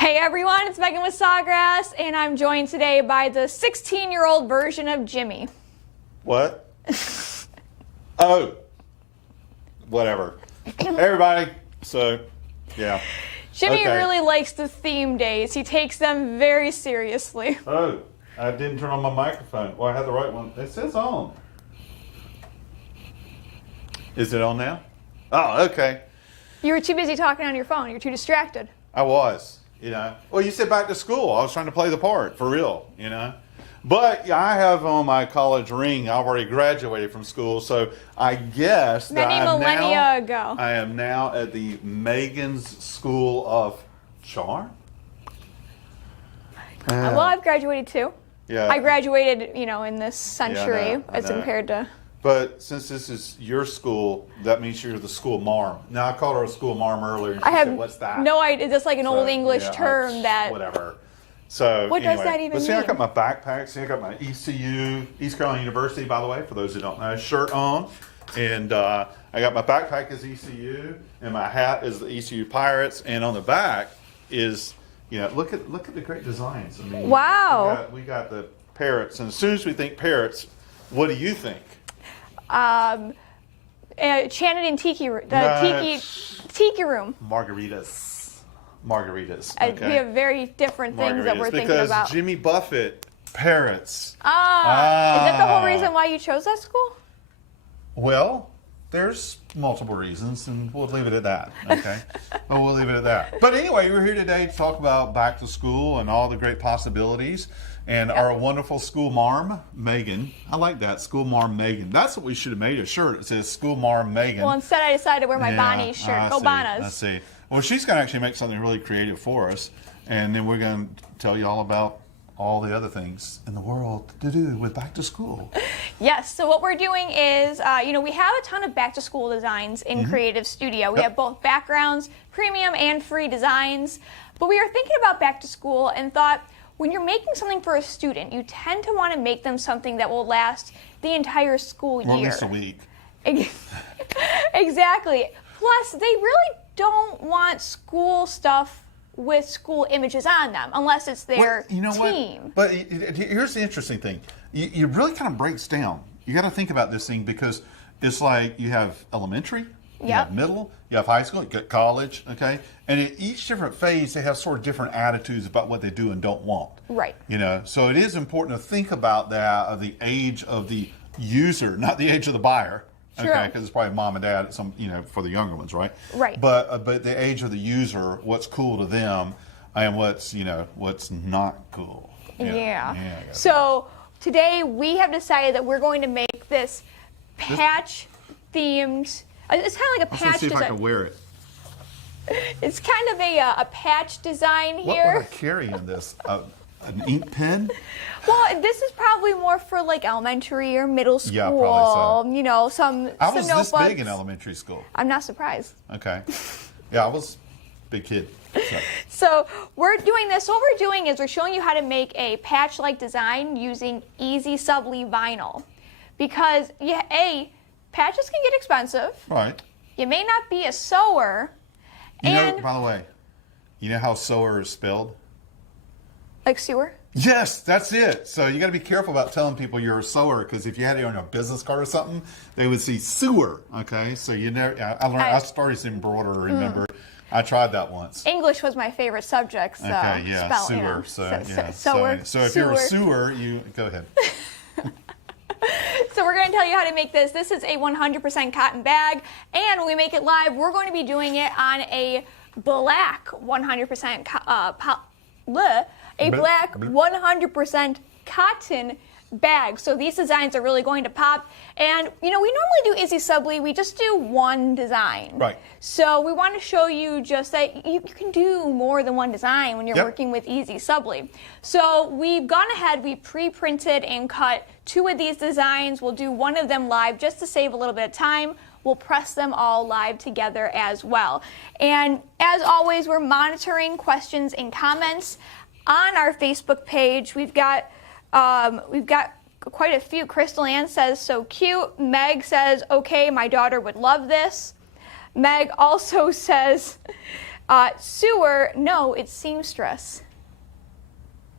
Hey everyone, it's Meghan with Sawgrass, and I'm joined today by the 16-year-old version of Jimmy. What? Oh, whatever. Hey everybody. So, yeah. Jimmy Okay. really likes the theme days. He takes them very seriously. Oh, I didn't turn on my microphone. Well, I had the right one. It says on. Is it on now? Oh, okay. You were too busy talking on your phone. You're too distracted. I was, Well, you said back to school. I was trying to play the part, for real, But yeah, I have on my college ring. I've already graduated from school, so I guess that Many millennia ago. I am now at the Meghan's School of Charm. Well, I've graduated too. Yeah. I graduated, in this century I as know. compared to... But since this is your school, that means you're the school marm. Now, I called her a school marm earlier, and she said, what's that? No idea. It's just like an old English term that... Whatever. So What does that even But see, I mean? got my backpack. See, I got my ECU, East Carolina University, by the way, for those who don't know, shirt on. And I got my backpack as ECU, and my hat is the ECU Pirates. And on the back is, look at the great designs. I mean, wow. We got the parrots. And as soon as we think parrots, what do you think? Chanted in Tiki Room. Tiki Room. Margaritas. Okay. We have very different things that we're thinking about. Because Jimmy Buffett, parrots. Is that the whole reason why you chose that school? Well, there's multiple reasons, and we'll leave it at that, okay? We'll leave it at that. But anyway, we're here today to talk about back to school and all the great possibilities. And our wonderful school marm, Meghan. I like that, school marm Meghan. That's what we should have made a shirt. It says school marm Meghan. Well, instead I decided to wear my Bonnie shirt. Go Bonnas. I see. Well, she's going to actually make something really creative for us. And then we're going to tell you all about all the other things in the world to do with back to school. Yes, so what we're doing is, we have a ton of back to school designs in CreativeStudio. We have both backgrounds, premium and free designs. But we were thinking about back to school and thought, when you're making something for a student, you tend to want to make them something that will last the entire school year. Or at least a week. Exactly. Plus, they really don't want school stuff with school images on them, unless it's their team. What? But here's the interesting thing. You really kind of breaks down. You got to think about this thing because it's like you have elementary, you have middle, you have high school, you got college, okay? And at each different phase, they have sort of different attitudes about what they do and don't want. Right. So it is important to think about that of the age of the user, not the age of the buyer. True. Okay, because it's probably mom and dad, for the younger ones, right? Right. But the age of the user, what's cool to them, and what's not cool. Yeah. So today we have decided that we're going to make this patch themed. It's kind of like a patch Let's see if design. I can wear it. It's kind of a patch design What here. would I carry in this? An ink pen? Well, this is probably more for like elementary or middle school. Yeah, probably so. Some I was notebooks. this big in elementary school. I'm not surprised. Okay. Yeah, I was a big kid. So we're doing this. What we're doing is we're showing you how to make a patch-like design using EasySubli vinyl. Because, patches can get expensive. Right. You may not be a sewer. By the way, you know how sewer is spelled? Like sewer? Yes, that's it. So you got to be careful about telling people you're a sewer because if you had it on a business card or something, they would see sewer. Okay, so I started to embroider. Remember, I tried that once. English was my favorite subject. So okay, yeah, sewer. So if you're a sewer, you go ahead. So we're going to tell you how to make this. This is a 100% cotton bag, and when we make it live, we're going to be doing it on a black 100% black 100% cotton bag. So these designs are really going to pop. And, we normally do EasySubli. We just do one design. Right. So we want to show you just that you can do more than one design when you're working with EasySubli. So we've gone ahead, we pre-printed and cut 2 of these designs. We'll do one of them live just to save a little bit of time. We'll press them all live together as well. And as always, we're monitoring questions and comments on our Facebook page. We've got quite a few. Crystal Ann says, so cute. Meg says, okay, my daughter would love this. Meg also says, Sewer, no, it's seamstress.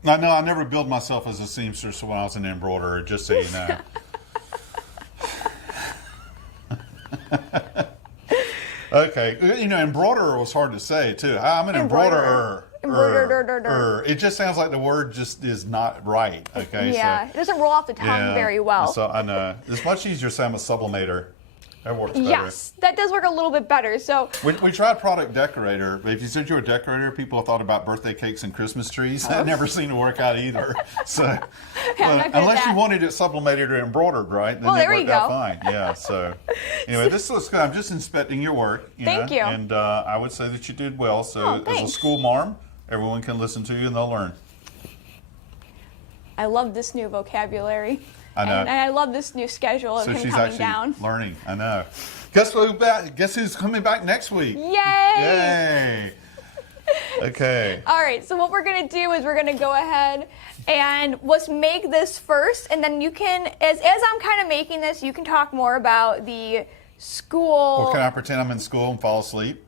I know I never billed myself as a seamstress when I was an embroiderer, just so you know. Okay, you know, embroiderer was hard to say too. I'm an embroiderer. It just sounds like the word just is not right. Okay. Yeah, it doesn't roll off the tongue very well. So I know it's much easier to say I'm a sublimator. That works better. Yes, that does work a little bit better. So we tried product decorator, but if you said you were a decorator, people thought about birthday cakes and Christmas trees. That never seemed to work out either. So unless you wanted it sublimated or embroidered, right? Then it worked out fine. Yeah. So anyway, this looks good. I'm just inspecting your work. Thank you. And I would say that you did well. So as a school marm, everyone can listen to you and they'll learn. I love this new vocabulary. I know. And I love this new schedule of him coming down. Learning. I know. Guess who's coming back next week? Yay! Yay! Okay. All right. So what we're gonna do is we're gonna go ahead and let's make this first, and then you can, as I'm kind of making this, you can talk more about the school. Or can I pretend I'm in school and fall asleep?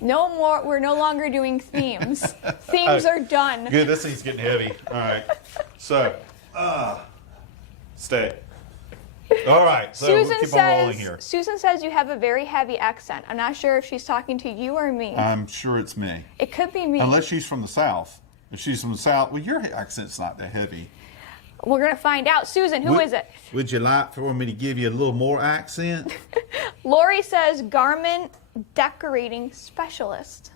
No more. We're no longer doing themes. Themes are done. Good. This thing's getting heavy. All right. So, stay. All right. So we'll keep on rolling here. Susan says you have a very heavy accent. I'm not sure if she's talking to you or me. I'm sure it's me. It could be me. Unless she's from the South. If she's from the South, well, your accent's not that heavy. We're gonna find out. Susan, who is it? Would you like for me to give you a little more accent? Lori says garment decorating specialist.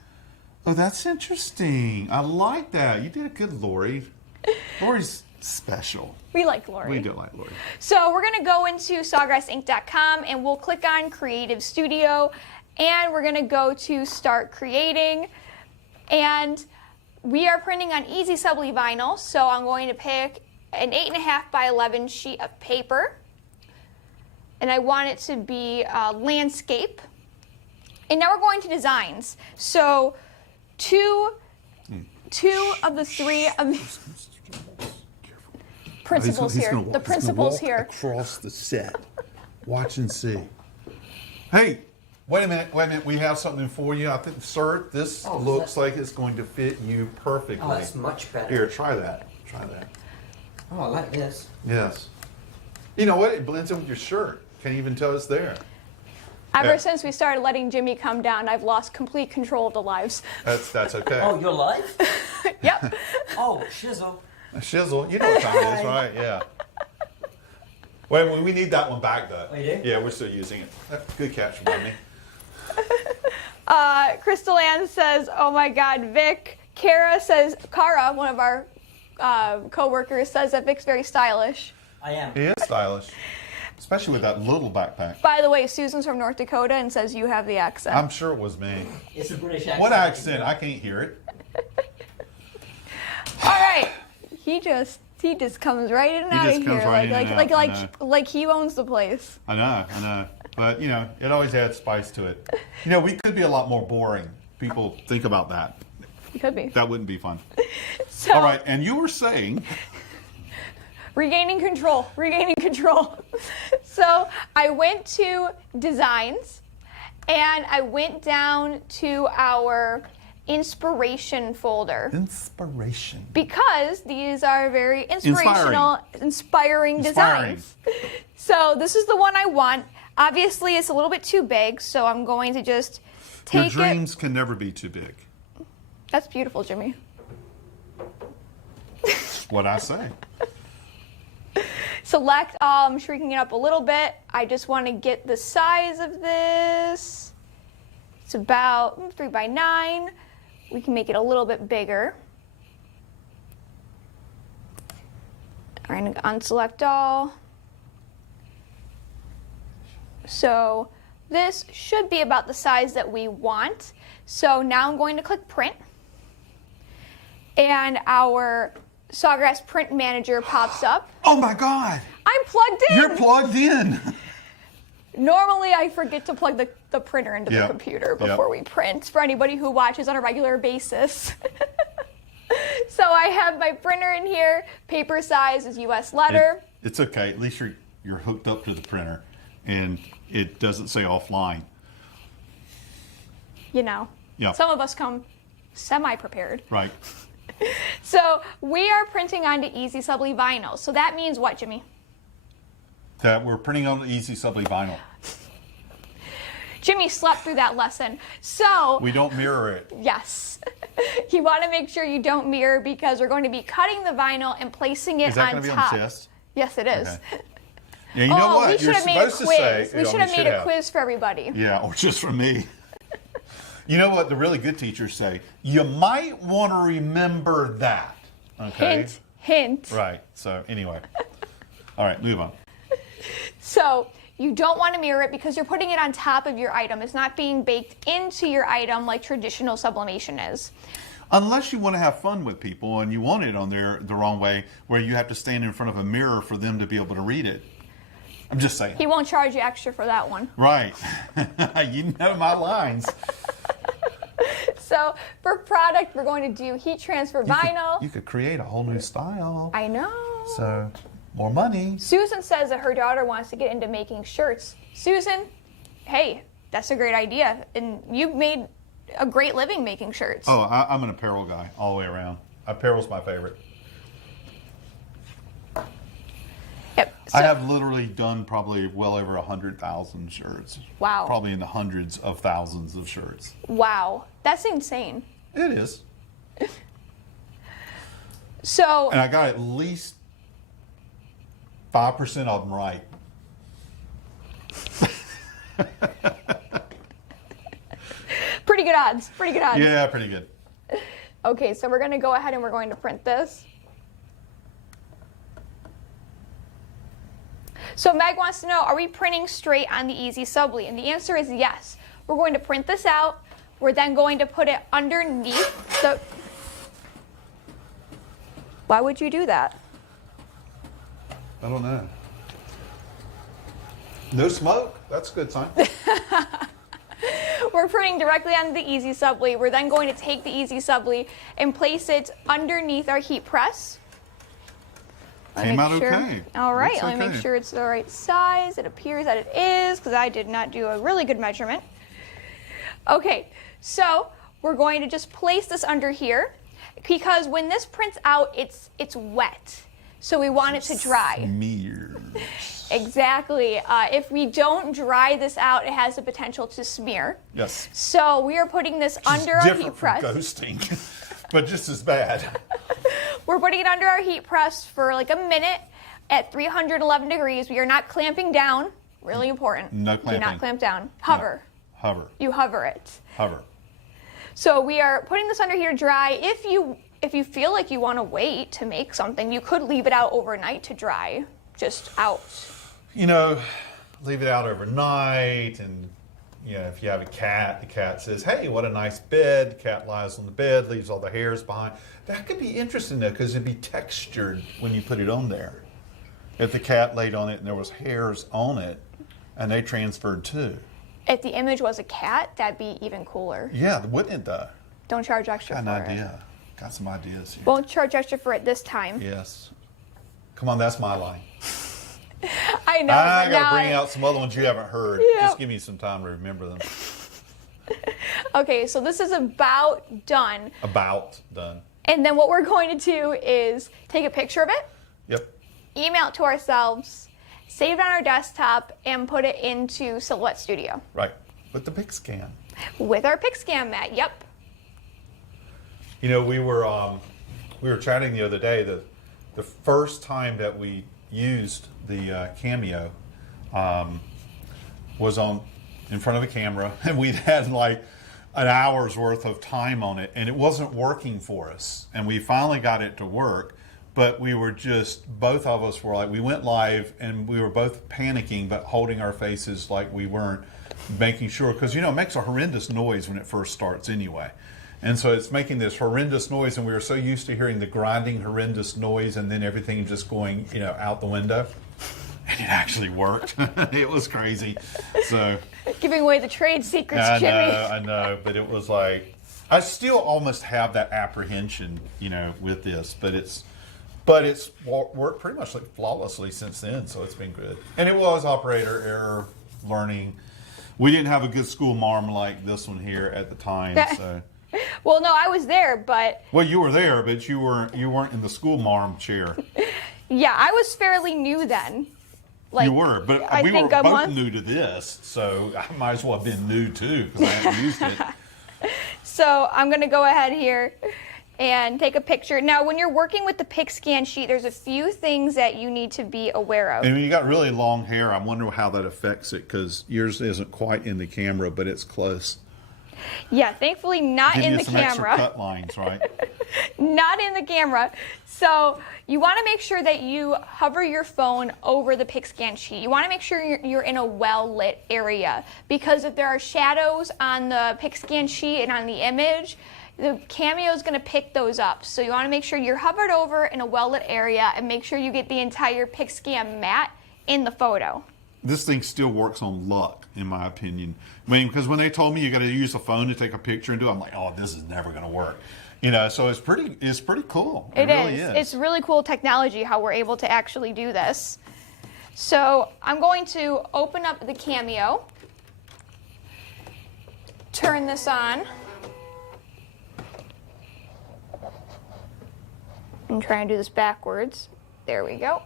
Oh, that's interesting. I like that. You did a good, Lori. Lori's special. We like Lori. We do like Lori. So we're gonna go into sawgrassinc.com and we'll click on CreativeStudio and we're gonna go to start creating. And we are printing on EasySubli vinyl, so I'm going to pick an 8.5 by 11 sheet of paper. And I want it to be landscape. And now we're going to designs. So two of the three principals here. The principals here. Across the set. Watch and see. Hey, wait a minute. We have something for you. I think, sir, this looks like it's going to fit you perfectly. Oh, that's much better. Here, try that. Try that. Oh, I like this. Yes. You know what? It blends in with your shirt. Can't even tell it's there. Ever since we started letting Jimmy come down, I've lost complete control of the lives. That's okay. Oh, you're live? Yep. Oh, shizzle. A shizzle. You know what time it is, right? Yeah. Wait, we need that one back, though. Oh, you do? Yeah, we're still using it. Good catch, Mommy. Crystal Ann says, oh my God, Vic. Kara, one of our co-workers, says that Vic's very stylish. I am. He is stylish. Especially with that little backpack. By the way, Susan's from North Dakota and says you have the accent. I'm sure it was me. It's a British accent. What accent? I can't hear it. All right. He just comes right in and out of here. Like he owns the place. I know. But, you know, it always adds spice to it. You know, we could be a lot more boring. People think about that. It could be. That wouldn't be fun. So, all right, and you were saying... Regaining control. So I went to designs and I went down to our inspiration folder. Inspiration. Because these are very inspiring designs. So this is the one I want. Obviously it's a little bit too big, so I'm going to just take it. Your dreams can never be too big. That's beautiful, Jimmy. That's what I say. Select, I'm shrinking it up a little bit. I just want to get the size of this. It's about 3 by 9. We can make it a little bit bigger. I'm going to unselect all. So this should be about the size that we want. So now I'm going to click print. And our Sawgrass Print Manager pops up. Oh my God! I'm plugged in! You're plugged in! Normally I forget to plug the printer into the computer before we print, for anybody who watches on a regular basis. So I have my printer in here. Paper size is US letter. It's okay. At least you're hooked up to the printer and it doesn't say offline. you know, Yeah. some of us come semi-prepared. Right. So we are printing onto EasySubli vinyl. So that means what, Jimmy? That we're printing on EasySubli vinyl. Jimmy slept through that lesson. So We don't mirror it. yes, you want to make sure you don't mirror because we're going to be cutting the vinyl and placing it Is that on going to be top. on the chest? Yes, it is. Okay. Yeah, you know what? We should You're have made a supposed to quiz. say. We should have made a quiz for everybody. Yeah, or just for me. You know what the really good teachers say? You might want to remember that. Okay. Hint, hint. Right. So anyway. All right, move on. So you don't want to mirror it because you're putting it on top of your item. It's not being baked into your item like traditional sublimation is. Unless you want to have fun with people and you want it on there the wrong way, where you have to stand in front of a mirror for them to be able to read it. I'm just saying. He won't charge you extra for that one. Right. You know my lines. So for product, we're going to do heat transfer vinyl. You could create a whole new style. I know. So, more money. Susan says that her daughter wants to get into making shirts. Susan, hey, that's a great idea. And you've made a great living making shirts. Oh, I'm an apparel guy all the way around. Apparel's my favorite. Yep. I have literally done probably well over 100,000 shirts. Wow. Probably in the hundreds of thousands of shirts. Wow. That's insane. It is. So, And I got at least 5% of them right. pretty good odds. Pretty good odds. Yeah, pretty good. Okay, so we're going to go ahead and we're going to print this. So Meg wants to know, are we printing straight on the EasySubli? And the answer is yes. We're going to print this out. We're then going to put it underneath the... Why would you do that? I don't know. No smoke? That's a good sign. We're printing directly on the EasySubli. We're then going to take the EasySubli and place it underneath our heat press. Came out okay. All right, Looks let me okay. make sure it's the right size. It appears that it is because I did not do a really good measurement. Okay, so we're going to just place this under here because when this prints out, it's wet. So we want it to dry. Smears. Exactly. If we don't dry this out, it has the potential to smear. Yes. So we are putting this under our heat press. Different from ghosting, but just as bad. We're putting it under our heat press for like a minute at 311 degrees. We are not clamping down. Really important. No clamping. Do not clamp down. Hover. No. Hover. You hover it. Hover. So we are putting this under here to dry. If you feel like you want to wait to make something, you could leave it out overnight to dry. Just out. You know, leave it out overnight, and you know, if you have a cat, the cat says, "Hey, what a nice bed." The cat lies on the bed, leaves all the hairs behind. That could be interesting though, because it'd be textured when you put it on there. If the cat laid on it and there was hairs on it, and they transferred too. If the image was a cat, that'd be even cooler. Yeah, wouldn't it though? Don't charge extra Got for an it. idea. Got some ideas here. Won't charge extra for it this time. Yes. Come on, that's my line. I know. I but gotta now bring out some other ones you haven't heard. Yep. Just give me some time to remember them. Okay, so this is about done. About done. And then what we're going to do is take a picture of it, Yep. email it to ourselves, save it on our desktop, and put it into CreativeStudio Right. With the pic scan. with our PicScan mat. Yep. You know, we were chatting the other day. The first time that we used the Cameo was in front of a camera, and we'd had like an hour's worth of time on it, and it wasn't working for us. And we finally got it to work, but we were just, both of us were like, we went live, and we were both panicking, but holding our faces like we weren't making sure, because you know, it makes a horrendous noise when it first starts anyway. And so it's making this horrendous noise, and we were so used to hearing the grinding horrendous noise and then everything just going, you know, out the window. And it actually worked. It was crazy. So Giving away the trade secrets, Jimmy. I know, but it was like, I still almost have that apprehension, you know, with this, but it's worked pretty much like flawlessly since then, so it's been good. And it was operator error, learning, We didn't have a good school marm like this one here at the time. So. Well, no, I was there, but... Well, you were there, but you weren't in the school marm chair. Yeah, I was fairly new then. Like, you were, but I we think were a both month. new to this, so I might as well have been new too, because I hadn't used it. So I'm going to go ahead here and take a picture. Now, when you're working with the pick scan sheet, there's a few things that you need to be aware of. And when you got really long hair, I wonder how that affects it, because yours isn't quite in the camera, but it's close. Yeah, thankfully not Give in you the some camera. extra cut lines, right? Not in the camera. So you want to make sure that you hover your phone over the pick scan sheet. You want to make sure you're in a well-lit area, because if there are shadows on the pick scan sheet and on the image, the Cameo is going to pick those up. So you want to make sure you're hovered over in a well-lit area and make sure you get the entire pick scan mat in the photo. This thing still works on luck, in my opinion. I mean, because when they told me you got to use a phone to take a picture and do it, I'm like, oh, this is never going to work. You know, so it's pretty cool. It really is. It's really cool technology how we're able to actually do this. So I'm going to open up the Cameo, turn this on, I'm trying to do this backwards. There we go.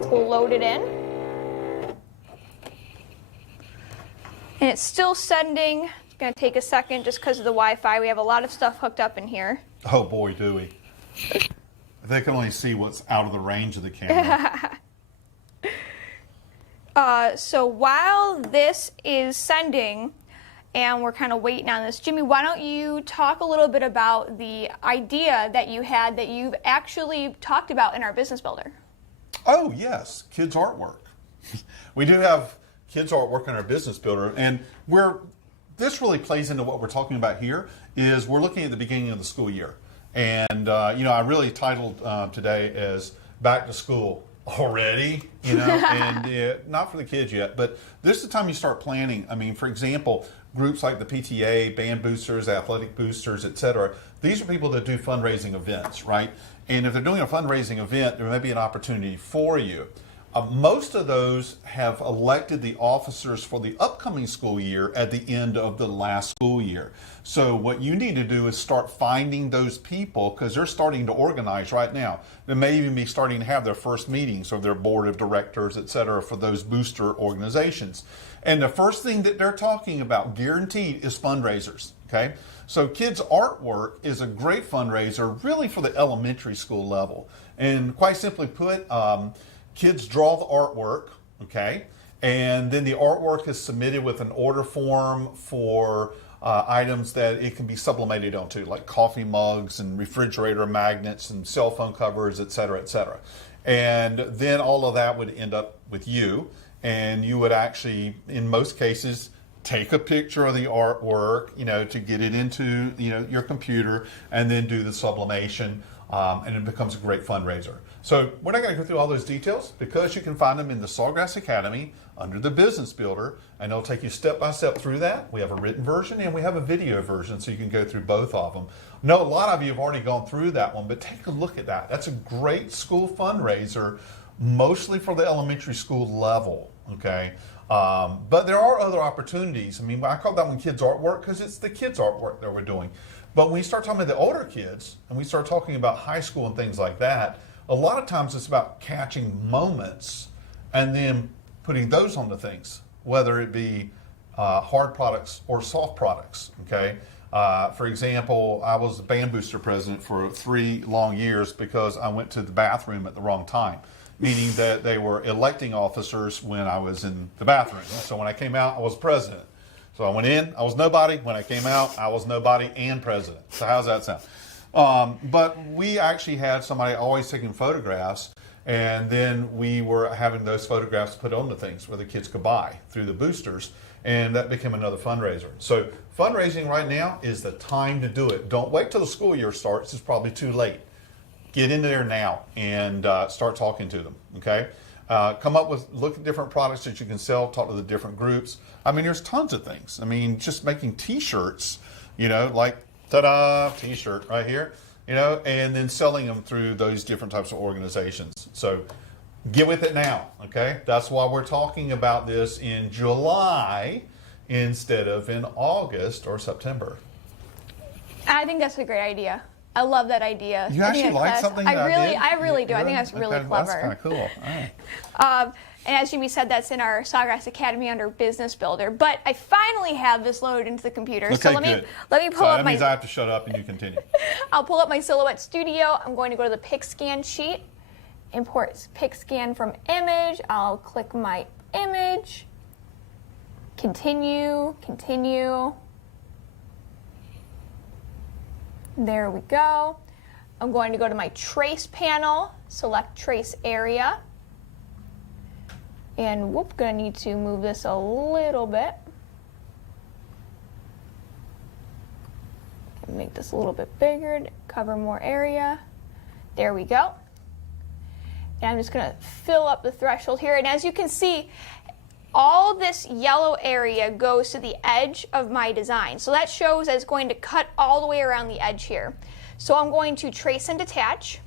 We'll load it in. And it's still sending. It's going to take a second just because of the Wi-Fi. We have a lot of stuff hooked up in here. Oh boy, do we. They can only see what's out of the range of the camera. So while this is sending, and we're kind of waiting on this, Jimmy, why don't you talk a little bit about the idea that you had that you've actually talked about in our business builder? Oh, yes, kids' artwork. We do have kids' artwork in our business builder, and this really plays into what we're talking about here, is we're looking at the beginning of the school year. And, I really titled today as Back to School already, and not for the kids yet, but this is the time you start planning. I mean, for example, groups like the PTA, band boosters, athletic boosters, etc. These are people that do fundraising events, right? And if they're doing a fundraising event, there may be an opportunity for you. Most of those have elected the officers for the upcoming school year at the end of the last school year. So what you need to do is start finding those people, because they're starting to organize right now. They may even be starting to have their first meetings of their board of directors, et cetera, for those booster organizations. And the first thing that they're talking about, guaranteed, is fundraisers, okay? So kids' artwork is a great fundraiser really for the elementary school level. And quite simply put, kids draw the artwork, okay? And then the artwork is submitted with an order form for items that it can be sublimated onto, like coffee mugs and refrigerator magnets and cell phone covers, et cetera, et cetera. And then all of that would end up with you, and you would actually, in most cases, take a picture of the artwork, to get it into, your computer, and then do the sublimation, and it becomes a great fundraiser. So we're not going to go through all those details, because you can find them in the Sawgrass Academy under the Business Builder, and it'll take you step by step through that. We have a written version and we have a video version, so you can go through both of them. I know a lot of you have already gone through that one, but take a look at that. That's a great school fundraiser, mostly for the elementary school level, okay? But there are other opportunities. I mean, I call that one kids' artwork because it's the kids' artwork that we're doing. But when we start talking about the older kids, and we start talking about high school and things like that, a lot of times it's about catching moments and then putting those onto things, whether it be hard products or soft products, okay? For example, I was the band booster president for 3 long years because I went to the bathroom at the wrong time, meaning that they were electing officers when I was in the bathroom. So when I came out, I was president. So I went in, I was nobody. When I came out, I was nobody and president. So how's that sound? But we actually had somebody always taking photographs, and then we were having those photographs put onto things where the kids could buy through the boosters, and that became another fundraiser. So fundraising right now is the time to do it. Don't wait till the school year starts. It's probably too late. Get in there now and start talking to them, okay? Look at different products that you can sell, talk to the different groups. I mean, there's tons of things. I mean, just making t-shirts, like, ta-da, t-shirt right here, and then selling them through those different types of organizations. So get with it now, okay? That's why we're talking about this in July instead of in August or September. I think that's a great idea. I love that idea. You actually like something that I really do. I think that's really clever. That's kind of cool. All right. And as Jimmy said, that's in our Sawgrass Academy under Business Builder. But I finally have this loaded into the computer. Okay, so let me pull up that means I have to shut up and you continue. I'll pull up my Silhouette Studio. I'm going to go to the pick scan sheet, import pick scan from image. I'll click my image, continue. There we go. I'm going to go to my trace panel, select trace area. And whoop, gonna need to move this a little bit. Make this a little bit bigger to cover more area. There we go. And I'm just gonna fill up the threshold here. And as you can see, all this yellow area goes to the edge of my design. So that shows that it's going to cut all the way around the edge here. So I'm going to trace and detach.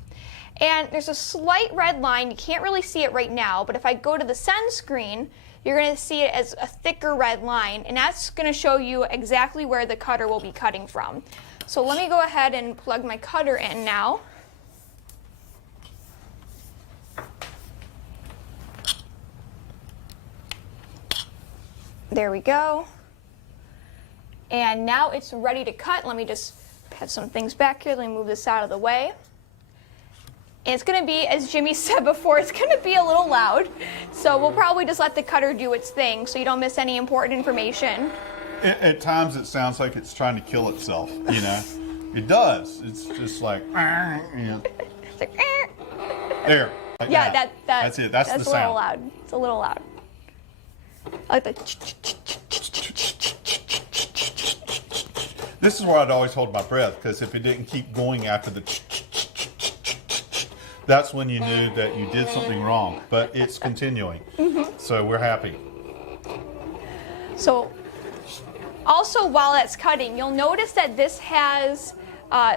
And there's a slight red line. You can't really see it right now, but if I go to the send screen, you're going to see it as a thicker red line, and that's going to show you exactly where the cutter will be cutting from. So let me go ahead and plug my cutter in now. There we go. And now it's ready to cut. Let me just have some things back here. Let me move this out of the way. And it's going to be, as Jimmy said before, it's going to be a little loud. So we'll probably just let the cutter do its thing so you don't miss any important information. At times it sounds like it's trying to kill itself, you know? It does. It's just like, you know. It's like, There. Like yeah, that. That's it. That's the sound. a little loud. It's a little loud. I like the. This is where I'd always hold my breath, because if it didn't keep going after the that's when you knew that you did something wrong. But it's continuing. So we're happy. So, also while that's cutting, you'll notice that this has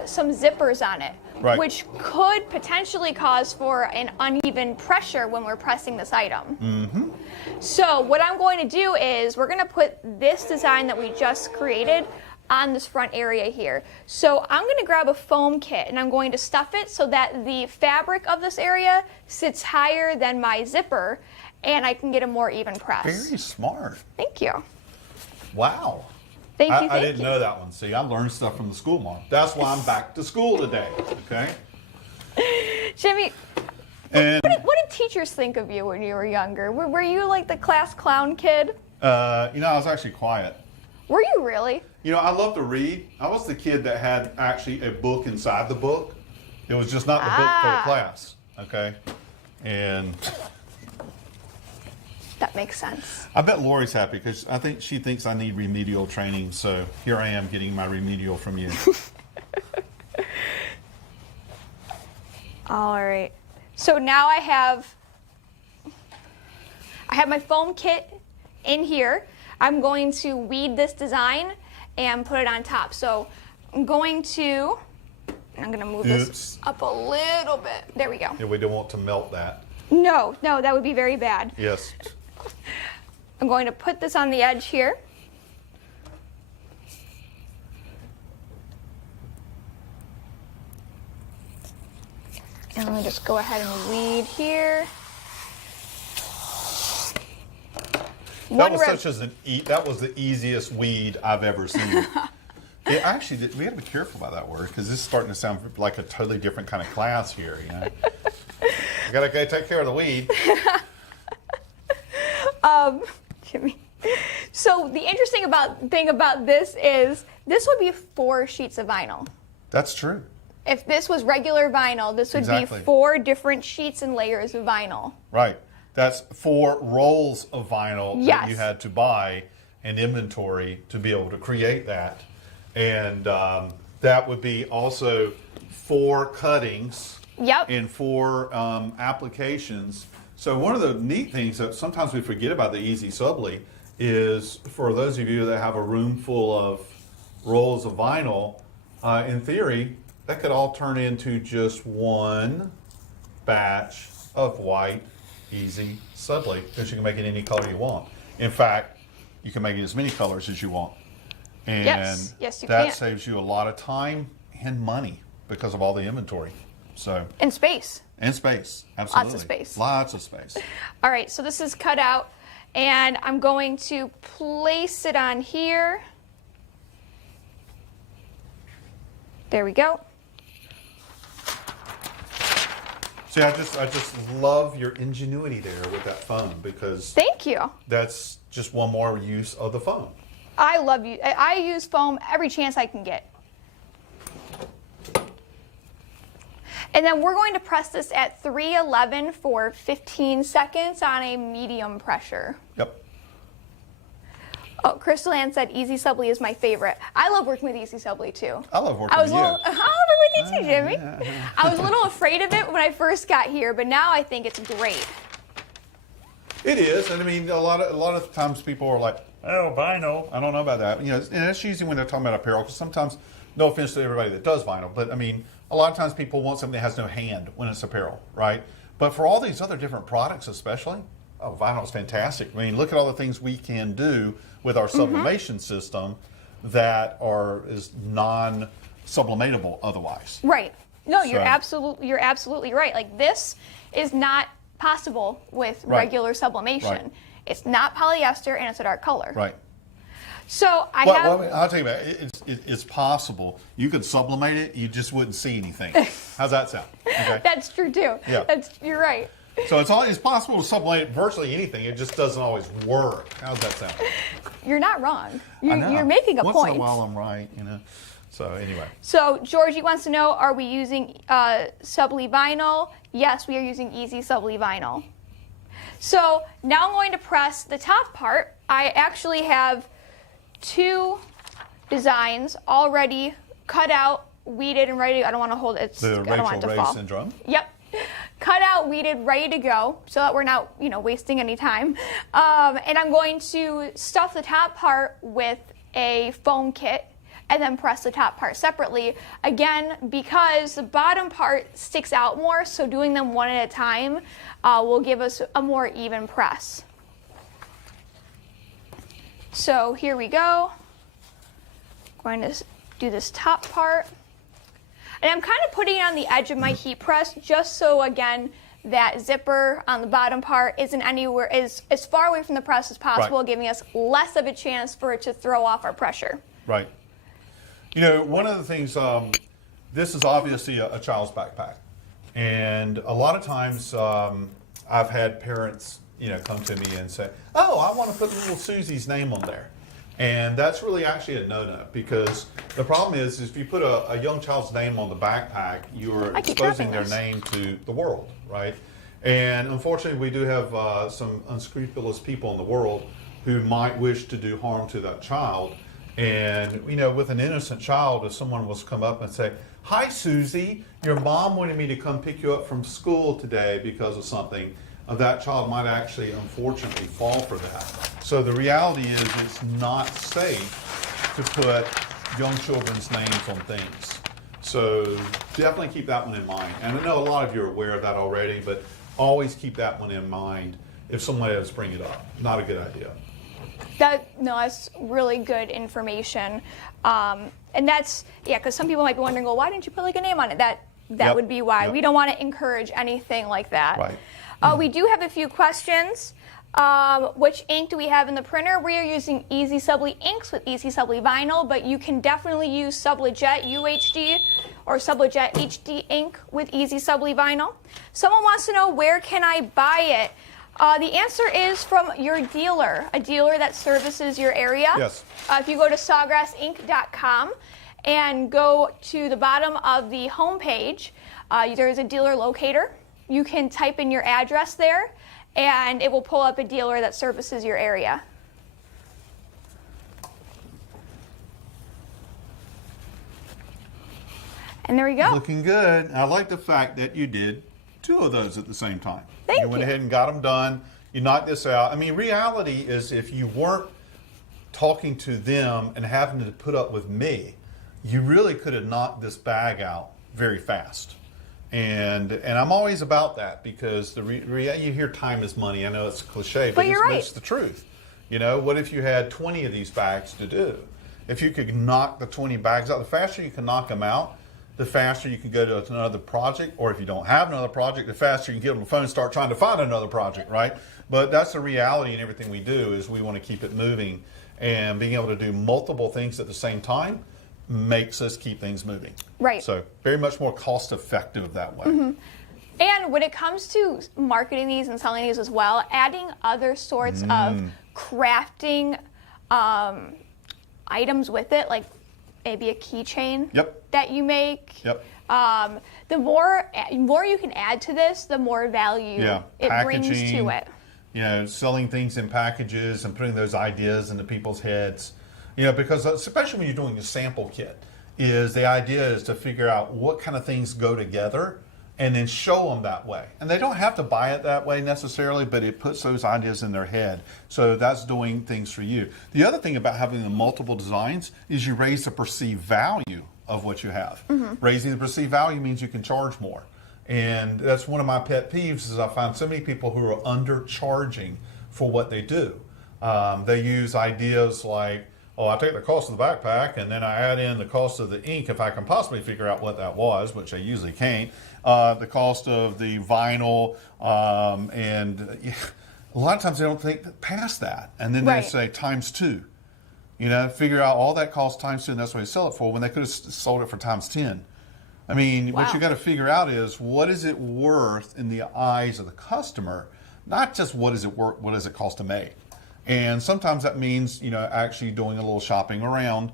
some zippers on it, right, which could potentially cause for an uneven pressure when we're pressing this item. So what I'm going to do is we're going to put this design that we just created on this front area here. So I'm going to grab a foam kit and I'm going to stuff it so that the fabric of this area sits higher than my zipper and I can get a more even press. Very smart. Thank you. Wow. Thank you. I didn't know that one. See, I learned stuff from the school, Mom. That's why I'm back to school today. Okay. Jimmy, and what did teachers think of you when you were younger? Were you like the class clown kid? You know, I was actually quiet. Were you really? You know, I love to read. I was the kid that had actually a book inside the book. It was just not the book for the class. Okay. And that makes sense. I bet Lori's happy because I think she thinks I need remedial training. So here I am getting my remedial from you. All right. So now I have my foam kit in here. I'm going to weed this design and put it on top. So I'm going to move this up a little bit. There we go. Yeah, we don't want to melt that. No, that would be very bad. Yes. I'm going to put this on the edge here. And let me just go ahead and weed here. That was the easiest weed I've ever seen. We have to be careful about that word because this is starting to sound like a totally different kind of class here. You know, you gotta go take care of the weed. Jimmy. So the interesting thing about this is this would be 4 sheets of vinyl. That's true. If this was regular vinyl, this would be 4 different sheets and layers of vinyl. Right. That's 4 rolls of vinyl that you had to buy and inventory to be able to create that. And that would be also 4 cuttings in 4 applications. So one of the neat things that sometimes we forget about the EasySubli is for those of you that have a room full of rolls of vinyl, in theory, that could all turn into just one batch of white EasySubli, because you can make it any color you want. In fact, you can make it as many colors as you want. And yes, you that can. saves you a lot of time and money because of all the inventory. So And space. and space, absolutely. Lots of space. Lots of space. All right, so this is cut out, and I'm going to place it on here. There we go. See, I just love your ingenuity there with that foam, because Thank you. that's just one more use of the foam. I love you. I use foam every chance I can get. And then we're going to press this at 311 for 15 seconds on a medium pressure. Yep. Oh, Crystal Ann said EasySubli is my favorite. I love working with EasySubli too. I love working I was with a you. little, I love working with you too, Jimmy. I was a little afraid of it when I first got here, but now I think it's great. It is, and I mean, a lot of times people are like, "Oh, vinyl." I don't know about that. You know, and that's usually when they're talking about apparel. Because sometimes, no offense to everybody that does vinyl, but I mean, a lot of times people want something that has no hand when it's apparel, right? But for all these other different products, especially, oh, vinyl is fantastic. I mean, look at all the things we can do with our sublimation system that is non-sublimatable otherwise. Right. No, you're So- absolutely right. Like, this is not possible with Right. regular sublimation. Right. It's not polyester and it's a dark color. Right. So I Well, have. I'll tell you about it. It's possible. You could sublimate it, you just wouldn't see anything. How's that sound? Okay. That's true too. Yeah. You're right. So it's possible to sublimate virtually anything. It just doesn't always work. How's that sound? You're not wrong. I know. You're making a Once point. in a while I'm right, you know. So anyway. So Georgie wants to know, are we using Subli vinyl? Yes, we are using EasySubli vinyl. So now I'm going to press the top part. I actually have 2 designs already cut out, weeded, and ready. I don't want to hold it. The I don't want it Rachel to Ray fall. syndrome. Yep. Cut out, weeded, ready to go, so that we're not, wasting any time. And I'm going to stuff the top part with a foam kit and then press the top part separately. Again, because the bottom part sticks out more, so doing them one at a time will give us a more even press. So here we go. Going to do this top part. And I'm kind of putting it on the edge of my heat press just so, again, that zipper on the bottom part isn't anywhere, is as far away from the press as possible, Right. giving us less of a chance for it to throw off our pressure. Right. You know, one of the things, this is obviously a child's backpack. And a lot of times I've had parents, come to me and say, "Oh, I want to put little Susie's name on there." And that's really actually a no-no, because the problem is if you put a young child's name on the backpack, you're I keep exposing dropping their this. name to the world, right? And unfortunately, we do have some unscrupulous people in the world who might wish to do harm to that child. And, with an innocent child, if someone was to come up and say, "Hi, Susie, your mom wanted me to come pick you up from school today because of something," that child might actually, unfortunately, fall for that. So the reality is it's not safe to put young children's names on things. So definitely keep that one in mind. And I know a lot of you are aware of that already, but always keep that one in mind if somebody else bring it up. Not a good idea. That's really good information. And that's, because some people might be wondering, well, why didn't you put a name on it? That Yep. would be why. Yep. We don't want to encourage anything like that. Right. We do have a few questions. Which ink do we have in the printer? We are using EasySubli inks with EasySubli vinyl, but you can definitely use SubliJet UHD or SubliJet HD ink with EasySubli vinyl. Someone wants to know, where can I buy it? The answer is from your dealer, a dealer that services your area. Yes. If you go to sawgrassink.com and go to the bottom of the homepage, there is a dealer locator. You can type in your address there, and it will pull up a dealer that services your area. And there we go. Looking good. I like the fact that you did 2 of those at the same time. Thank You went you. ahead and got them done. You knocked this out. I mean, reality is if you weren't talking to them and having to put up with me, you really could have knocked this bag out very fast. And I'm always about that because you hear time is money. I know it's a cliche, but you're right. it's the truth. You know, what if you had 20 of these bags to do? If you could knock the 20 bags out, the faster you can knock them out, the faster you can go to another project. Or if you don't have another project, the faster you can get on the phone and start trying to find another project, right? But that's the reality in everything we do is we want to keep it moving. And being able to do multiple things at the same time makes us keep things moving. Right. So very much more cost effective that way. And when it comes to marketing these and selling these as well, adding other sorts of crafting items with it, like maybe a keychain that you make. The more you can add to this, the more value it brings to it. You know, selling things in packages and putting those ideas into people's heads. You know, because especially when you're doing a sample kit, the idea is to figure out what kind of things go together and then show them that way. And they don't have to buy it that way necessarily, but it puts those ideas in their head. So that's doing things for you. The other thing about having the multiple designs is you raise the perceived value of what you have. Raising the perceived value means you can charge more. And that's one of my pet peeves is I find so many people who are undercharging for what they do. They use ideas like, oh, I take the cost of the backpack and then I add in the cost of the ink if I can possibly figure out what that was, which I usually can't. The cost of the vinyl, and a lot of times they don't think past that. And then they say times 2. You know, figure out all that cost times 2, and that's what they sell it for when they could have sold it for times 10. I mean, what you got to figure out is what is it worth in the eyes of the customer, not just what is it worth, what does it cost to make. And sometimes that means, you know, actually doing a little shopping around,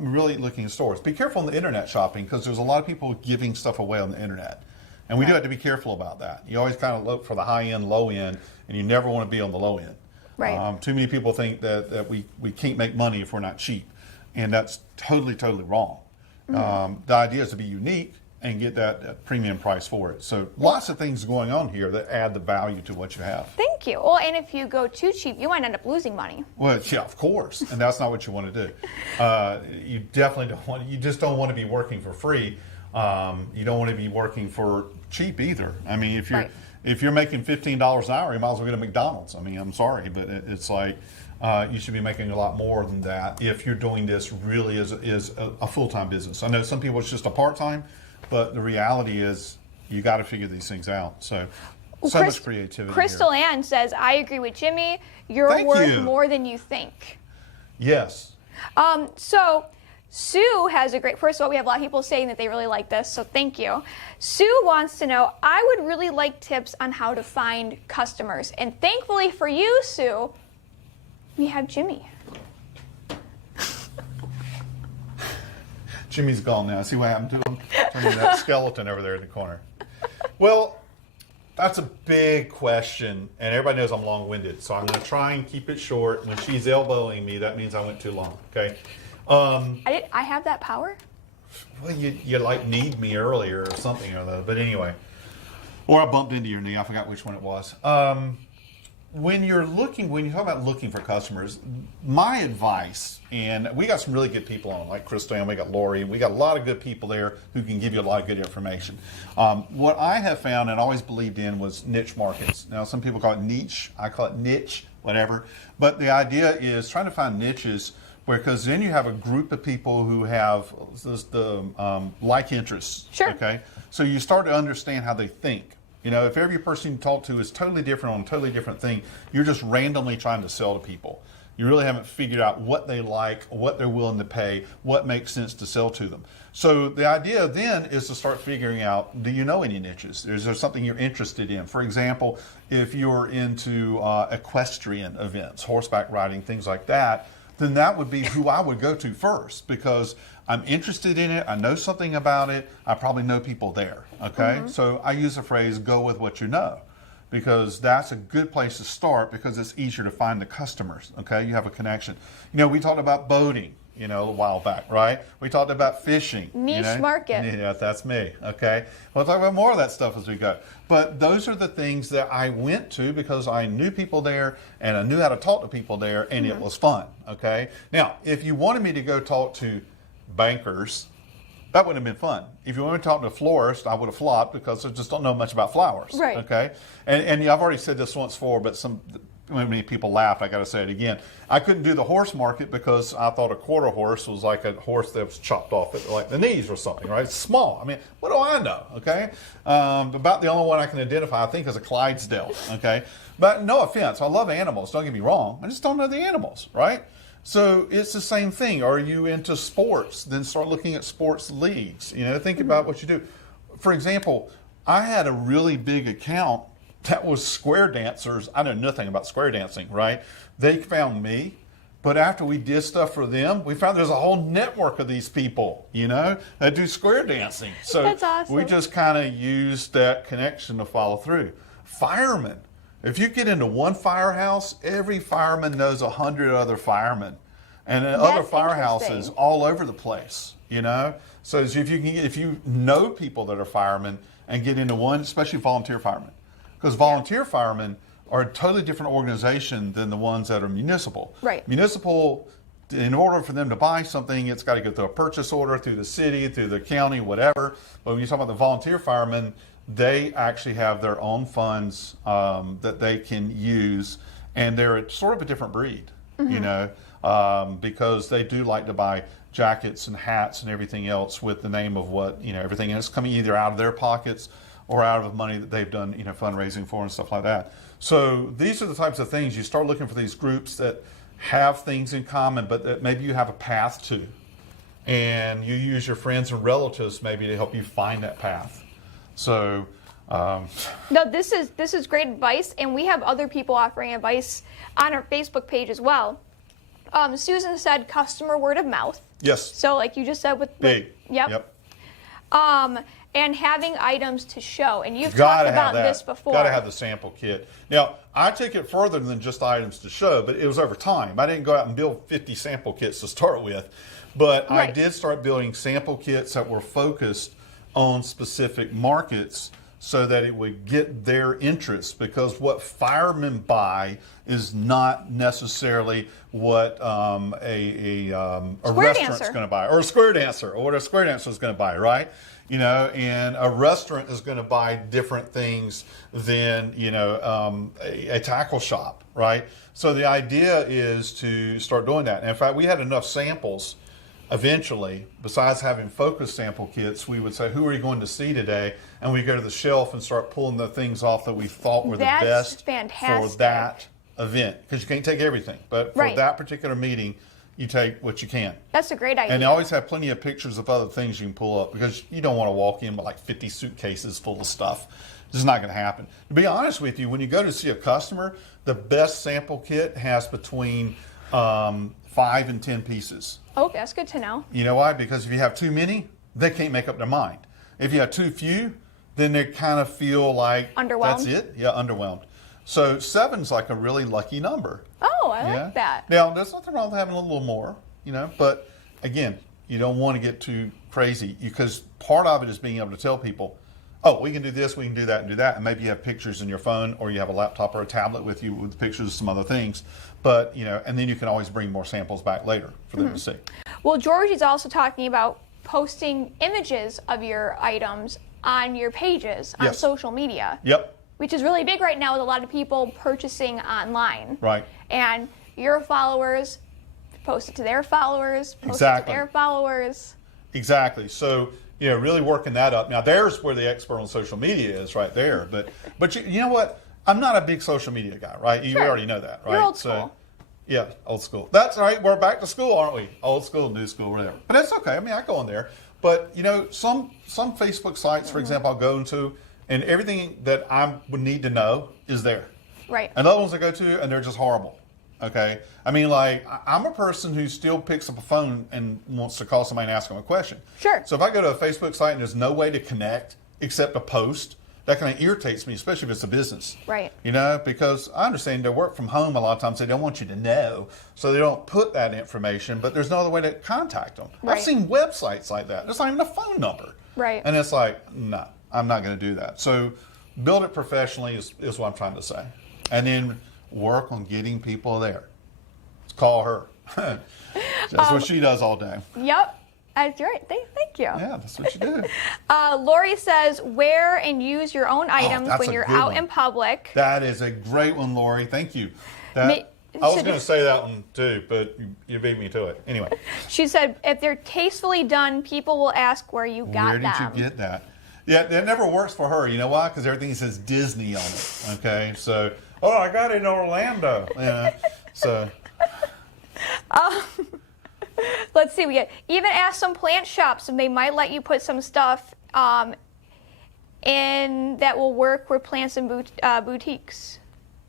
really looking at stores. Be careful on the internet shopping because there's a lot of people giving stuff away on the internet. And we do have to be careful about that. You always kind of look for the high end, low end, and you never want to be on the low end. Right. Too many people think that we can't make money if we're not cheap. And that's totally, totally wrong. The idea is to be unique and get that premium price for it. So lots of things going on here that add the value to what you have. Thank you. Well, and if you go too cheap, you might end up losing money. Well, yeah, of course, and that's not what you want to do. You definitely don't want. You just don't want to be working for free. You don't want to be working for cheap either. I mean, if you're making $15 an hour, you might as well get a McDonald's. I mean, I'm sorry, but it's like. You should be making a lot more than that if you're doing this really as a full-time business. I know some people it's just a part-time, but the reality is you got to figure these things out. So much creativity. Crystal here. Ann says, "I agree with Jimmy. You're worth more than you think." Yes. So Sue has a great. First of all, we have a lot of people saying that they really like this, so thank you. Sue wants to know, I would really like tips on how to find customers, and thankfully for you, Sue, we have Jimmy. Jimmy's gone now. See what happened to him? Turning that skeleton over there in the corner. Well, that's a big question, and everybody knows I'm long-winded, so I'm going to try and keep it short. When she's elbowing me, that means I went too long. Okay. I have that power? Well, you like need me earlier or something or other, but anyway. Or I bumped into your knee. I forgot which one it was. When you talk about looking for customers, my advice, and we got some really good people on, like Crystal, and we got Lori, we got a lot of good people there who can give you a lot of good information. What I have found and always believed in was niche markets. Now, some people call it niche, I call it niche, whatever. But the idea is trying to find niches because then you have a group of people who have the like interests. Sure. Okay, so you start to understand how they think. You know, if every person you talk to is totally different on a totally different thing, you're just randomly trying to sell to people. You really haven't figured out what they like, what they're willing to pay, what makes sense to sell to them. So the idea then is to start figuring out, do you know any niches? Is there something you're interested in? For example, if you're into equestrian events, horseback riding, things like that, then that would be who I would go to first because I'm interested in it, I know something about it, I probably know people there, okay? So I use the phrase, go with what you know, because that's a good place to start because it's easier to find the customers, okay? You have a connection. You know, we talked about boating, you know, a while back, right? We talked about fishing. Niche market. Yeah, that's me, okay? We'll talk about more of that stuff as we go. But those are the things that I went to because I knew people there and I knew how to talk to people there and it was fun, okay? Now, if you wanted me to go talk to bankers, That wouldn't have been fun. If you want to talk to a florist, I would have flopped because I just don't know much about flowers. Right. Okay. And I've already said this once before, but many people laughed. I got to say it again. I couldn't do the horse market because I thought a quarter horse was like a horse that was chopped off at like the knees or something, right? It's small. I mean, what do I know? Okay. About the only one I can identify, I think, is a Clydesdale. Okay. But no offense, I love animals. Don't get me wrong. I just don't know the animals, right? So it's the same thing. Are you into sports? Then start looking at sports leagues. Think about what you do. For example, I had a really big account that was square dancers. I know nothing about square dancing, right? They found me, but after we did stuff for them, we found there's a whole network of these people, that do square dancing. So That's awesome. We just kind of used that connection to follow through. Firemen. If you get into one firehouse, every fireman knows 100 other firemen, and other firehouses interesting. all over the place. So if you know people that are firemen and get into one, especially volunteer firemen, because volunteer firemen are a totally different organization than the ones that are municipal. Right. Municipal, in order for them to buy something, it's got to go through a purchase order through the city, through the county, whatever. But when you talk about the volunteer firemen, they actually have their own funds that they can use, and they're sort of a different breed, because they do like to buy jackets and hats and everything else with the name of what, everything else coming either out of their pockets or out of money that they've done, fundraising for and stuff like that. So these are the types of things you start looking for, these groups that have things in common, but that maybe you have a path to, and you use your friends and relatives maybe to help you find that path. So, No, this is great advice, and we have other people offering advice on our Facebook page as well. Susan said customer word of mouth. yes, So like you just said with big. Yep. And having items to show, and you've Gotta talked about have that. this before. Got to have the sample kit. Now, I took it further than just items to show, but it was over time. I didn't go out and build 50 sample kits to start with, but I Right. did start building sample kits that were focused on specific markets so that it would get their interest, because what firemen buy is not necessarily what a restaurant's dancer. going to buy, or a square dancer, or what a square dancer is going to buy, right? And a restaurant is going to buy different things than, a tackle shop, right? So the idea is to start doing that. And in fact, we had enough samples eventually, besides having focus sample kits, we would say, who are you going to see today? And we go to the shelf and start pulling the things off that we thought were That's the best fantastic. for that event. Because you can't take everything. But for Right. that particular meeting, you take what you can. That's a great idea. And they always have plenty of pictures of other things you can pull up, because you don't want to walk in with like 50 suitcases full of stuff. This is not going to happen. To be honest with you, when you go to see a customer, the best sample kit has between 5 and 10 pieces. Oh, that's good to know. You know why? Because if you have too many, they can't make up their mind. If you have too few, then they kind of feel like Underwhelmed? that's it. Yeah, underwhelmed. So 7's like a really lucky number. Oh, I like that. Now, there's nothing wrong with having a little more, but again, you don't want to get too crazy, because part of it is being able to tell people, oh, we can do this, we can do that, and maybe you have pictures in your phone, or you have a laptop or a tablet with you with pictures of some other things, but, and then you can always bring more samples back later for them to see. Well, George is also talking about posting images of your items on your pages on Yes. social media. Yep. Which is really big right now with a lot of people purchasing online. Right. And your followers post it to their followers, post Exactly. it to their followers. Exactly. So, really working that up. Now, there's where the expert on social media is, right there. But you know what? I'm not a big social media guy, right? You Sure. already know that, right? You're old So, school. yeah, old school. That's right. We're back to school, aren't we? Old school, new school, whatever. But that's okay. I mean, I go on there. But, some Facebook sites, for example, I'll go into, and everything that I would need to know is there. Right. And other ones I go to, and they're just horrible. Okay? I mean, like, I'm a person who still picks up a phone and wants to call somebody and ask them a question. Sure. So if I go to a Facebook site and there's no way to connect except a post, that kind of irritates me, especially if it's a business. Right. Because I understand they work from home a lot of times. They don't want you to know, so they don't put that information, but there's no other way to contact them. Right. I've seen websites like that. There's not even a phone number. Right. And it's like, no, I'm not going to do that. So build it professionally is what I'm trying to say. And then work on getting people there. Call her. That's what she does all day. Yep. That's right. Thank you. Yeah, that's what you do. Lori says, wear and use your own items that's when a you're good out one. in public. That is a great one, Lori. Thank you. I was going to say that one too, but you beat me to it. Anyway. She said, if they're tastefully done, people will ask where you got them. Where did you get that? Yeah, that never works for her. You know why? Because everything says Disney on it. Okay, so, I got it in Orlando. Yeah, so. Let's see. We get even ask some plant shops, and they might let you put some stuff in that will work with plants and boutiques.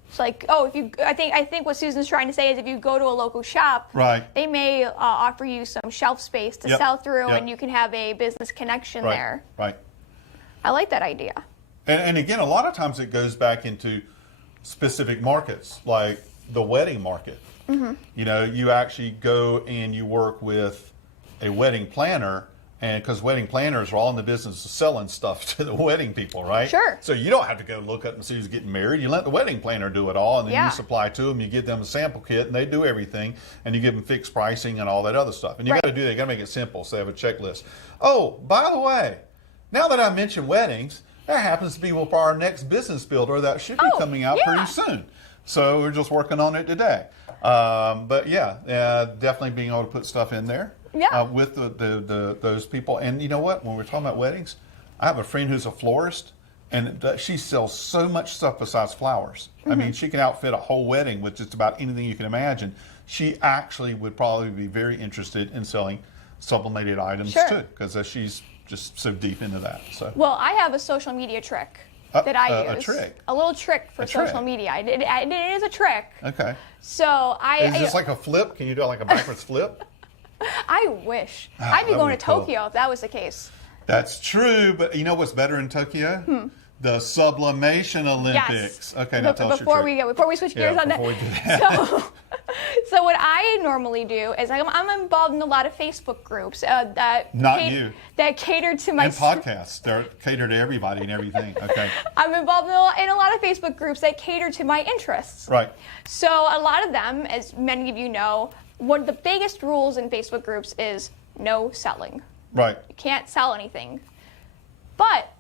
It's like, if you, I think what Susan's trying to say is if you go to a local shop, right, they may offer you some shelf space to sell through, and you can have a business connection there. Right. I like that idea. And again, a lot of times it goes back into specific markets, like the wedding market. Mm-hmm. You know, you actually go and you work with a wedding planner, and because wedding planners are all in the business of selling stuff to the wedding people, right? Sure. So you don't have to go look up and see who's getting married. You let the wedding planner do it all, and then you supply to them. You give them a sample kit, and they do everything, and you give them fixed pricing and all that other stuff. And you got to do that. You got to make it simple. So they have a checklist. Oh, by the way, now that I mentioned weddings, that happens to be with our next business builder that should be coming out pretty soon. So we're just working on it today. But definitely being able to put stuff in there. Yeah. With those people. And you know what? When we're talking about weddings, I have a friend who's a florist, and she sells so much stuff besides flowers. Mm-hmm. I mean, she can outfit a whole wedding with just about anything you can imagine. She actually would probably be very interested in selling sublimated items too, because she's just so deep into that. So. Well, I have a social media trick that I use. A trick? A little trick for social media. It is a trick. Okay. So Is this like a flip? Can you do like a backwards flip? I wish. I'd be going to Tokyo if that was the case. That's true, but you know what's better in Tokyo? The Sublimation Olympics. Yes. Okay, now tell us your trick. Before we switch gears on that. We do that. So what I normally do is I'm involved in a lot of Facebook groups that cater to my and podcasts. They're catered to everybody and everything. Okay. I'm involved in a lot of Facebook groups that cater to my interests. Right. So a lot of them, as many of you know, one of the biggest rules in Facebook groups is no selling. Right. You can't sell anything. But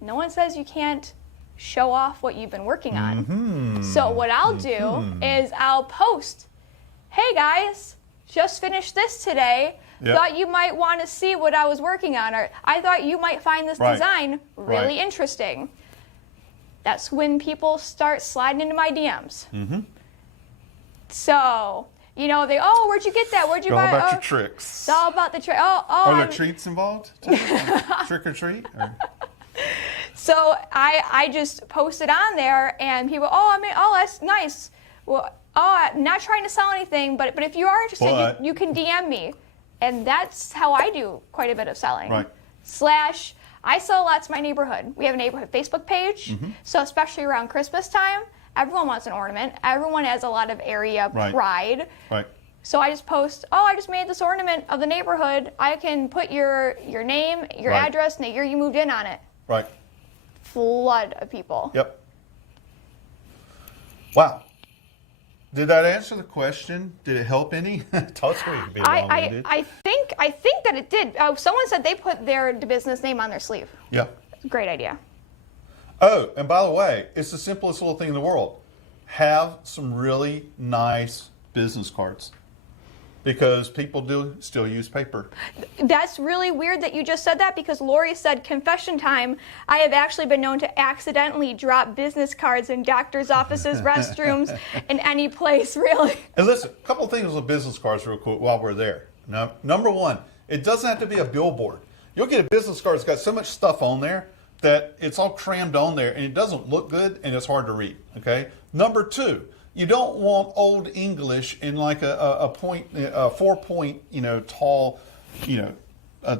no one says you can't show off what you've been working on. Mm-hmm. So what I'll do is I'll post, hey guys, just finished this today. Yep. Thought you might want to see what I was working on, or I thought you might find this design really interesting. That's when people start sliding into my DMs. Mm-hmm. So, you know, where'd you get that? Where'd you buy it? All about your tricks. It's all about the trick. Are there treats involved? Trick or treat? Or? So I just posted on there, and people, that's nice. Well, I'm not trying to sell anything, but if you are interested, you can DM me. And that's how I do quite a bit of selling. Right. / I sell a lot to my neighborhood. We have a neighborhood Facebook page. Mm-hmm. So especially around Christmas time, everyone wants an ornament. Everyone has a lot of area pride. Right. So I just post, I just made this ornament of the neighborhood. I can put your name, your address, and the year you moved in on it. Right. Flood of people. Yep. Wow. Did that answer the question? Did it help any? I think that it did. Someone said they put their business name on their sleeve. Yeah. Great idea. Oh, and by the way, it's the simplest little thing in the world. Have some really nice business cards, because people do still use paper. That's really weird that you just said that, because Lori said, confession time, I have actually been known to accidentally drop business cards in doctor's offices, restrooms, in any place, really. And listen, a couple of things with business cards real quick while we're there. Now, number one, it doesn't have to be a billboard. You'll get a business card that's got so much stuff on there that it's all crammed on there, and it doesn't look good, and it's hard to read, okay? Number two, you don't want old English in like a 4-point, tall,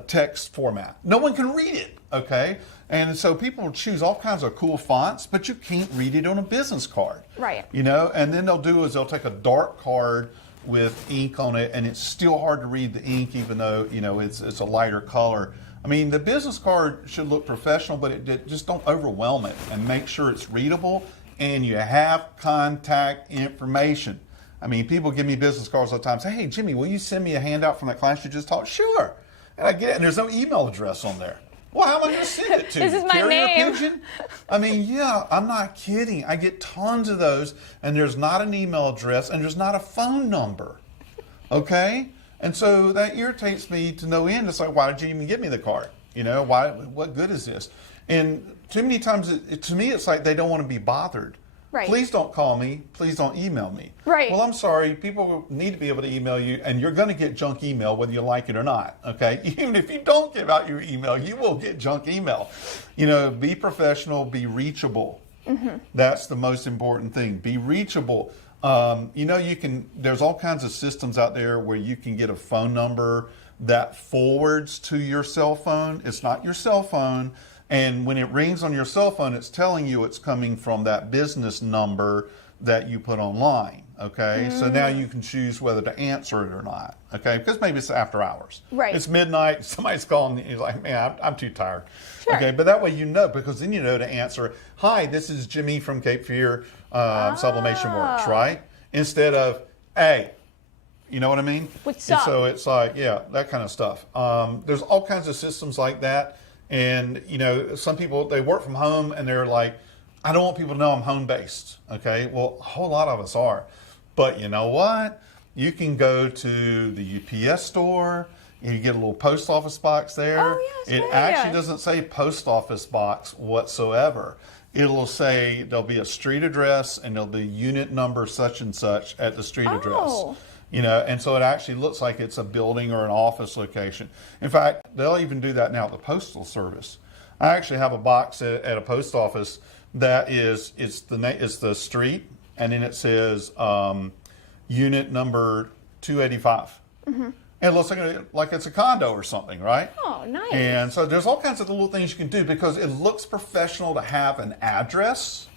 text format. No one can read it, okay? And so people choose all kinds of cool fonts, but you can't read it on a business card. Right. And then they'll take a dark card with ink on it, and it's still hard to read the ink, even though, it's a lighter color. I mean, the business card should look professional, but it just don't overwhelm it, and make sure it's readable. And you have contact information. I mean, people give me business cards all the time. Say, hey, Jimmy, will you send me a handout from that class you just taught? Sure. And I get it, and there's no email address on there. Well, how am I going to send it to This you? is my Carrier name. pigeon? I mean, yeah, I'm not kidding. I get tons of those, and there's not an email address, and there's not a phone number. Okay? And so that irritates me to no end. It's like, why did you even give me the card? You know, what good is this? And too many times, to me, it's like they don't want to be bothered. Right. Please don't call me. Please don't email me. Right. Well, I'm sorry. People need to be able to email you, and you're going to get junk email whether you like it or not. Okay. Even if you don't give out your email, you will get junk email. You know, be professional, be reachable. Mm-hmm. That's the most important thing. Be reachable. You know, there's all kinds of systems out there where you can get a phone number that forwards to your cell phone. It's not your cell phone. And when it rings on your cell phone, it's telling you it's coming from that business number that you put online, okay? So now you can choose whether to answer it or not, okay? Because maybe it's after hours. Right. It's midnight, somebody's calling you, you're like, man, I'm too tired. Sure. Okay, but that way you know, because then you know to answer, hi, this is Jimmy from Cape Fear Sublimation Works, right? Instead of, hey, you know what I mean? What's And up? so it's like, yeah, that kind of stuff. There's all kinds of systems like that. And, you know, some people, they work from home and they're like, I don't want people to know I'm home based. Okay. Well, a whole lot of us are. But you know what? You can go to the UPS store. You get a little post office box there. Oh, yes, It yeah, actually yeah. doesn't say post office box whatsoever. It'll say there'll be a street address and there'll be unit number such and such at the street address. Oh. You know, and so it actually looks like it's a building or an office location. In fact, they'll even do that now at the Postal Service. I actually have a box at a post office that it's the street, and then it says unit number 285. Mm-hmm. And it looks like it's a condo or something, right? Oh, nice. And so there's all kinds of little things you can do because it looks professional to have an address,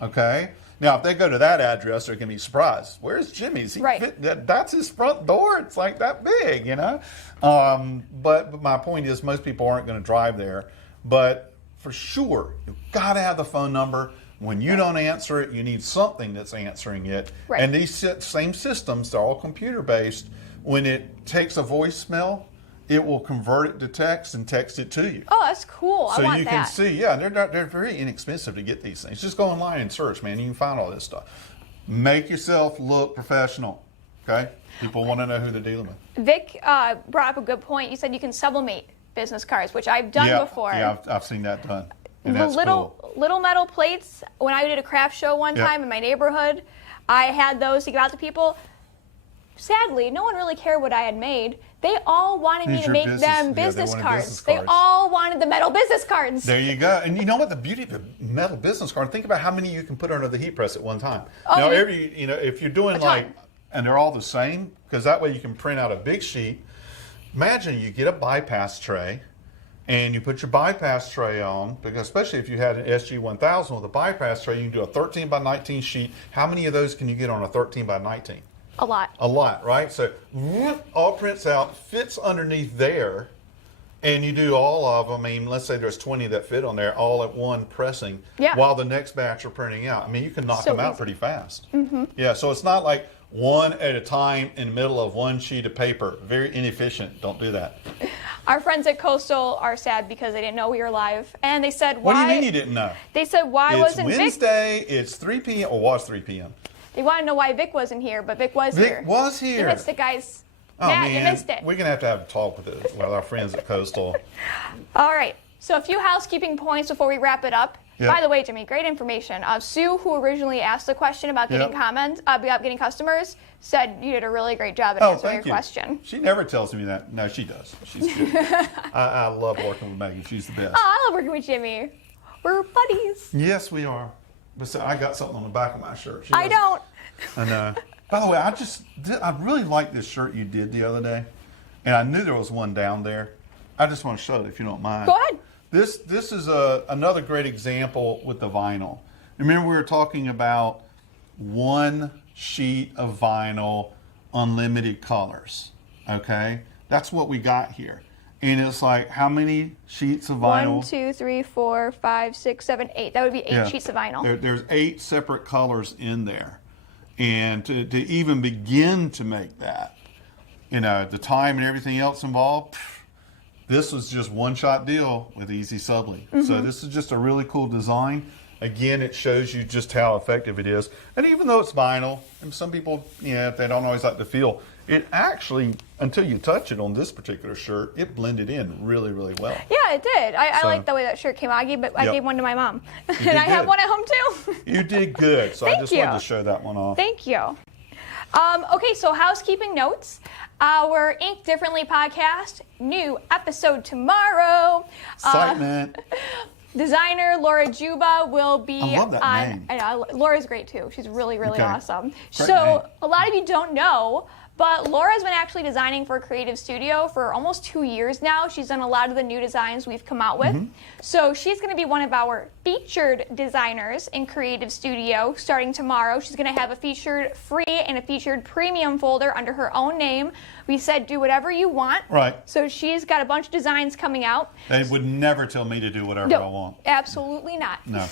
okay? Now, if they go to that address, they're going to be surprised. Where's Jimmy's? Right. That's his front door. It's like that big, you know? But my point is most people aren't going to drive there. But for sure, you've got to have the phone number. When you don't answer it, you need something that's answering it. Right. And these same systems, they're all computer-based. When it takes a voicemail, it will convert it to text and text it to you. Oh, that's cool. So I want you that. can see, yeah, they're very inexpensive to get these things. Just go online and search, man. You can find all this stuff. Make yourself look professional, okay? People want to know who they're dealing with. Vic brought up a good point. You said you can sublimate business cards, which I've done before. Yeah, I've seen that done. And The that's cool. little metal plates. When I did a craft show one Yeah. time in my neighborhood, I had those to give out to people. Sadly, no one really cared what I had made. They all wanted me These to are make business- them yeah, they business wanted cards. business They cards. all wanted the metal business cards. There you go. And you know what? The beauty of a metal business card, think about how many you can put under the heat press at one time. Oh, now, yeah. if you're doing A ton. and they're all the same, because that way you can print out a big sheet. Imagine you get a bypass tray, and you put your bypass tray on, because especially if you had an SG-1000 with a bypass tray, you can do a 13 by 19 sheet. How many of those can you get on a 13 by 19? A lot. A lot, right? So all prints out, fits underneath there, and you do all of them. I mean, let's say there's 20 that fit on there, all at one pressing, Yeah. while the next batch are printing out. I mean, you can knock So them out easy. pretty fast. Mm-hmm. Yeah, so it's not like one at a time in the middle of one sheet of paper. Very inefficient. Don't do that. Our friends at Coastal are sad because they didn't know we were live, and they said, What "Why?" do you mean you didn't know? They said, "Why It's wasn't Vic?" Wednesday. It's 3 p.m. or was 3 p.m. They want to know why Vic wasn't here, but Vic was here. Vic was You here. missed it, guys. Oh, Matt, you man. missed it. We're going to have a talk with our friends at Coastal. All right. So a few housekeeping points before we wrap it up. Yep. By the way, Jimmy, great information. Sue, who originally asked the question about getting Yep. comments, about getting customers, said you did a really great job at answering thank your you. question. She never tells me that. No, she does. She's good. I love working with Meghan. She's the best. Oh, I love working with Jimmy. We're buddies. Yes, we are. But so I got something on the back of my shirt. She I doesn't. don't. And by the way, I really liked this shirt you did the other day, and I knew there was one down there. I just want to show it if you don't mind. Go ahead. This is another great example with the vinyl. Remember we were talking about one sheet of vinyl, unlimited colors. Okay, that's what we got here, and it's like how many sheets of vinyl? 1, 2, 3, 4, 5, 6, 7, 8. That would be 8 sheets of vinyl. There's 8 separate colors in there. And to even begin to make that, the time and everything else involved, this was just one-shot deal with EasySubli. So this is just a really cool design. Again, it shows you just how effective it is. And even though it's vinyl, and some people, if they don't always like the feel, it actually, until you touch it on this particular shirt, it blended in really, really well. Yeah, it did. I like the way that shirt came out, but I gave one to my mom. And I have one at home too. You did good. So I just wanted to show that one off. Thank you. Okay, so housekeeping notes. Our Ink Differently podcast, new episode tomorrow. Excitement. Designer Laura Juba will be I love that on. name. Laura's great too. She's really, really awesome. Great so name. a lot of you don't know, but Laura's been actually designing for CreativeStudio for almost 2 years now. She's done a lot of the new designs we've come out with. So she's going to be one of our featured designers in CreativeStudio starting tomorrow. She's going to have a featured free and a featured premium folder under her own name. We said do whatever you want. Right. So she's got a bunch of designs coming out. They would never tell me to do whatever I want. Absolutely not. No.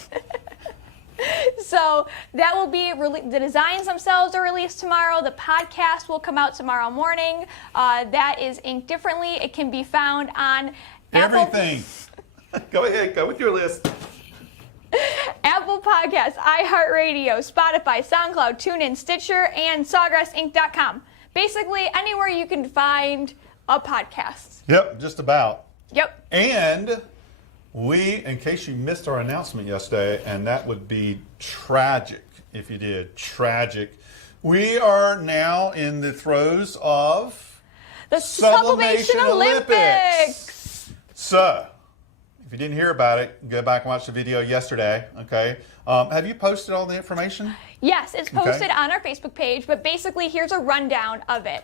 So that will be the designs themselves are released tomorrow. The podcast will come out tomorrow morning. That is Ink Differently. It can be found on Everything. Go ahead. Go with your list. Apple Podcasts, iHeartRadio, Spotify, SoundCloud, TuneIn, Stitcher, and Sawgrassinc.com. Basically, anywhere you can find a podcast. Yep, just about. Yep. And in case you missed our announcement yesterday, and that would be tragic if you did, tragic. We are now in the throes of the Sublimation Olympics. So, if you didn't hear about it, go back and watch the video yesterday, okay? Have you posted all the information? Yes, it's posted on our Facebook page, but basically here's a rundown of it.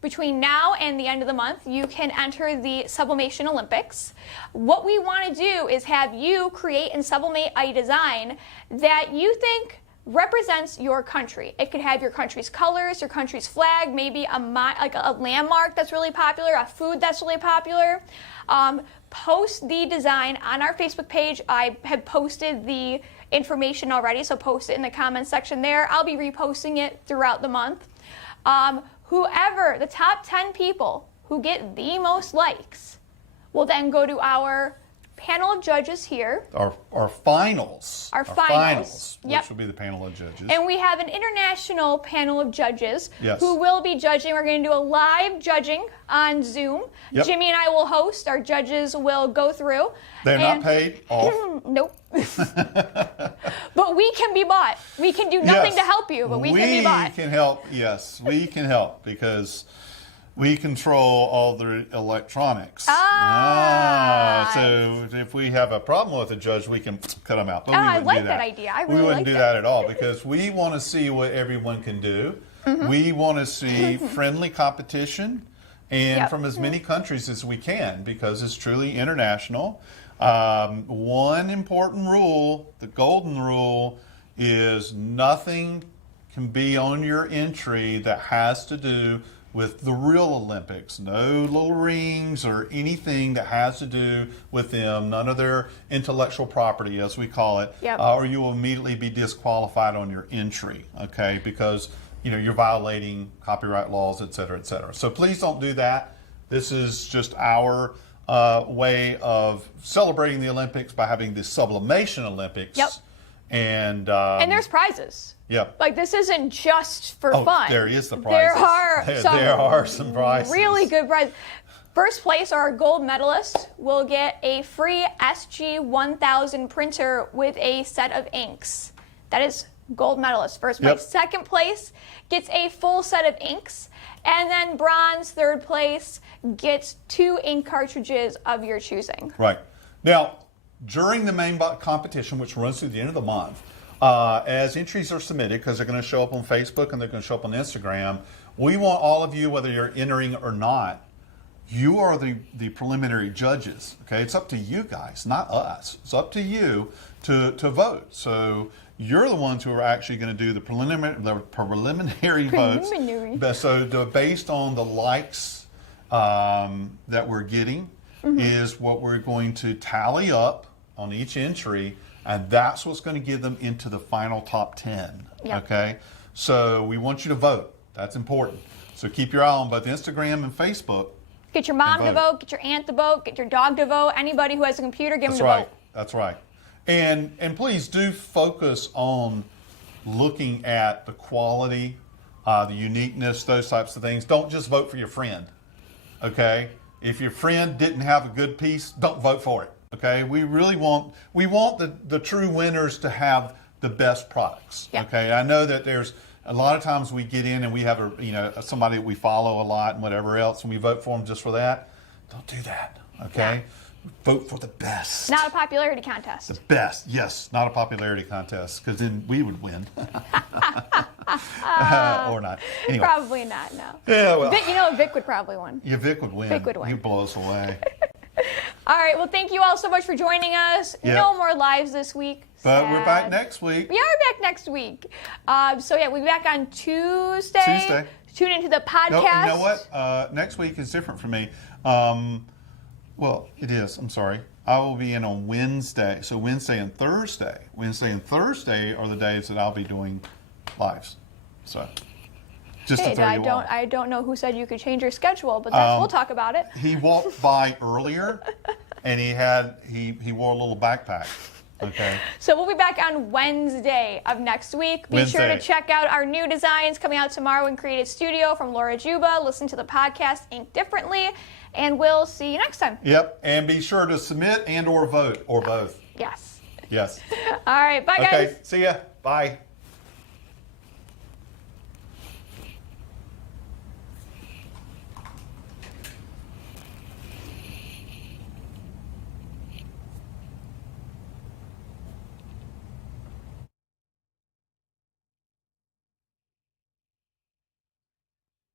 Between now and the end of the month, you can enter the Sublimation Olympics. What we want to do is have you create and sublimate a design that you think represents your country. It could have your country's colors, your country's flag, maybe a landmark that's really popular, a food that's really popular. Post the design on our Facebook page. I have posted the information already, so post it in the comments section there. I'll be reposting it throughout the month. Whoever, the top 10 people who get the most likes will then go to our panel of judges here. Our finals. Our finals. Which will be the panel of judges. And we have an international panel of judges Yes. who will be judging. We're going to do a live judging on Zoom. Yep. Jimmy and I will host. Our judges will go through. They're not paid off. Nope. But we can be bought. We can do nothing to help you, but we can be bought. We can help, yes. We can help because we control all the electronics. So if we have a problem with a judge, we can cut them out. But we I wouldn't like do that idea. I really we wouldn't like do that at all because we want to see what everyone can do. We want to see friendly competition and from as many countries as we can because it's truly international. One important rule, the golden rule, is nothing can be on your entry that has to do with the real Olympics. No little rings or anything that has to do with them, none of their intellectual property, as we call it, or you will immediately be disqualified on your entry, okay, because you're violating copyright laws, et cetera, et cetera. So please don't do that. This is just our way of celebrating the Olympics by having the Sublimation Olympics. And there's prizes. Like this isn't just for fun. There is the prizes. There are some prizes. Really good prizes. First place, our gold medalist will get a free SG-1000 printer with a set of inks. That is gold medalist, first place. Second place gets a full set of inks. And then bronze, third place, gets 2 ink cartridges of your choosing. Right. Now, during the main competition, which runs through the end of the month, as entries are submitted, because they're going to show up on Facebook and they're going to show up on Instagram, we want all of you, whether you're entering or not, you are the preliminary judges. Okay, it's up to you guys, not us. It's up to you to vote. So you're the ones who are actually going to do the preliminary votes. So based on the likes that we're getting is what we're going to tally up on each entry, and that's what's going to give them into the final top 10. Okay, so we want you to vote. That's important. So keep your eye on both Instagram and Facebook Get your mom to And vote. vote, get your aunt to vote, get your dog to vote. Anybody who has a computer, give That's them to right. vote. That's right. And please do focus on looking at the quality, the uniqueness, those types of things. Don't just vote for your friend. Okay? If your friend didn't have a good piece, don't vote for it. Okay? We really want the true winners to have the best products. Yeah. Okay? I know that there's a lot of times we get in and we have somebody that we follow a lot and whatever else, and we vote for them just for that. Don't do that. Okay? Vote for the best. Not a popularity contest. The best, yes, not a popularity contest, because then we would win. Or not. Anyway. Probably not, no. Yeah, well. Vic would probably win. Yeah, Vic would win. Vic would win. You blow us away. All right, well, thank you all so much for joining us. Yeah. No more lives this week. But we're back Sad. next week. We are back next week. We'll be back on Tuesday. Tuesday. Tune into the podcast. No, you know what? Next week is different for me. Well, it is. I'm sorry. I will be in on Wednesday. So Wednesday and Thursday. Wednesday and Thursday are the days that I'll be doing lives. So just to throw you off. I don't know who said you could change your schedule, but we'll talk about it. He walked by earlier, and he wore a little backpack. Okay. So we'll be back on Wednesday of next week. Be sure to Wednesday. check out our new designs coming out tomorrow in Creative Studio from Laura Juba. Listen to the podcast Ink Differently, and we'll see you next time. Yep. And be sure to submit and or vote or both. Yes. Yes. All right. Bye, guys. Okay. See ya. Bye.